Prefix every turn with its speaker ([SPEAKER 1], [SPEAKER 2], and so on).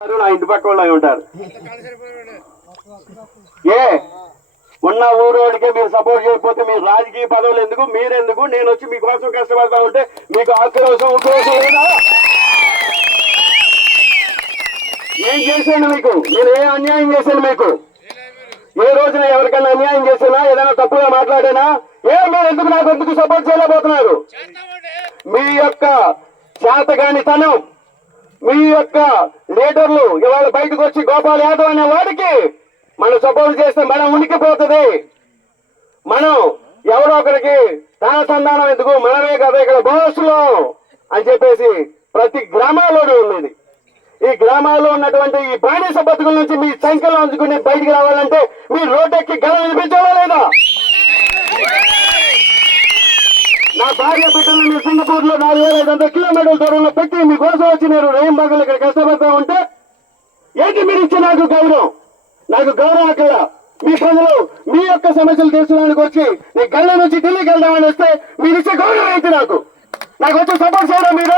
[SPEAKER 1] నా ఇంటి పక్క వాళ్ళు అయి ఉంటారు. ఏ ఉన్న ఊరోడికే మీరు సపోర్ట్ చేయకపోతే మీరు రాజకీయ పదవులు ఎందుకు? మీరెందుకు? నేను వచ్చి మీకోసం కష్టపడతా ఉంటే మీకు ఆక్రోశం ఉక్రోశం లేదా ఏం చేశాను మీకు? నేను ఏ అన్యాయం చేశాను మీకు? ఏ రోజున ఎవరికైనా అన్యాయం చేసినా ఏదైనా తప్పుగా మాట్లాడానా? ఏ మీరు ఎందుకు నాకు ఎందుకు సపోర్ట్ చేయలేకపోతున్నారు? మీ యొక్క చేతగానితనం మీ యొక్క లీడర్లు ఇవాళ బయటకు వచ్చి గోపాల్ యాదవ్ అనే వాడికి మనం సపోర్ట్ చేస్తే మనం ఉనికిపోతుంది. మనం ఎవరో ఒకరికి తన సంధానం ఎందుకు? మనమే కదా ఇక్కడ బాసులో అని చెప్పేసి ప్రతి గ్రామాల్లోనే ఉండేది ఈ గ్రామాల్లో ఉన్నటువంటి ఈ బానిస బతుకుల నుంచి మీ సంఖ్యలో ఉంచుకుని బయటికి రావాలంటే మీ రోడ్డెక్కి గల వినిపించాలా లేదా? నా భార్య బిడ్డలు మీ సింగపూర్లో నాలుగు వేల ఐదు వందల కిలోమీటర్ల దూరంలో పెట్టి మీకోసం వచ్చి నేను రేం బాగా ఇక్కడ కష్టపడతా ఉంటే ఏంటి మీరు ఇచ్చే నాకు గౌరవం? నాకు గౌరవం అక్కడ. మీ ప్రజలు మీ యొక్క సమస్యలు తీర్చడానికి వచ్చి నీ గల్ల నుంచి ఢిల్లీకి వెళ్దామని వస్తే మీరు ఇచ్చే గౌరవం ఏంటి నాకు? నాకు వచ్చే సపోర్ట్ చేయడం మీరు